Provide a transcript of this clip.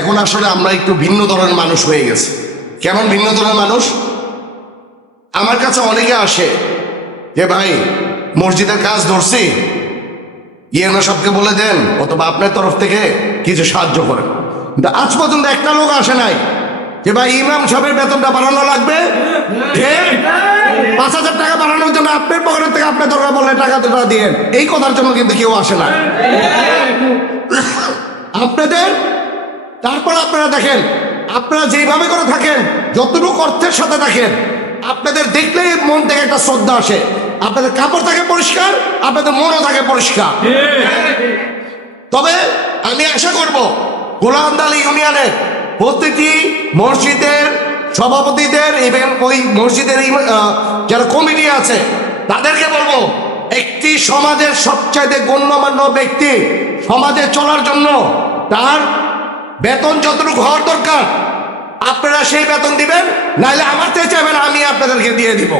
এখন আসলে আমরা একটু ভিন্ন ধরনের মানুষ হয়ে গেছি। কেমন ভিন্ন ধরনের মানুষ? আমার কাছে অনেকে আসে যে, ভাই, মসজিদের কাজ ধরছি। ইয়েনো সবকে বলে দেন, অথবা আপনার তরফ থেকে কিছু সাহায্য করেন। কিন্তু আজ পর্যন্ত একটা লোক আসে নাই যে, ভাই, ইমাম সাহেবের বেতনটা বাড়ানো লাগবে? পাঁচ হাজার টাকা বাড়ানোর জন্য আপনার পকেটের থেকে আপনার দরকার বললে টাকা তো দিয়ে এই কথার জন্য কিন্তু কেউ আসে না আপনাদের তারপর আপনারা দেখেন, আপনারা যেইভাবে করে থাকেন, যতটুকু অর্থের সাথে থাকেন, আপনাদের দেখলেই মন থেকে একটা শ্রদ্ধা আসে। আপনাদের কাপড় থাকে পরিষ্কার, আপনাদের মনও থাকে পরিষ্কার। তবে আমি আশা করব গোলান্দালি ইউনিয়নের প্রতিটি মসজিদের সভাপতিদের এবং ওই মসজিদের যারা কমিটি আছে, তাদেরকে বলব, একটি সমাজের সবচাইতে গণ্যমান্য ব্যক্তি সমাজে চলার জন্য তার বেতন যতটুকু হওয়ার দরকার, আপনারা সেই বেতন দিবেন নাহলে আমার চাইবেন আমি আপনাদেরকে দিয়ে দিব।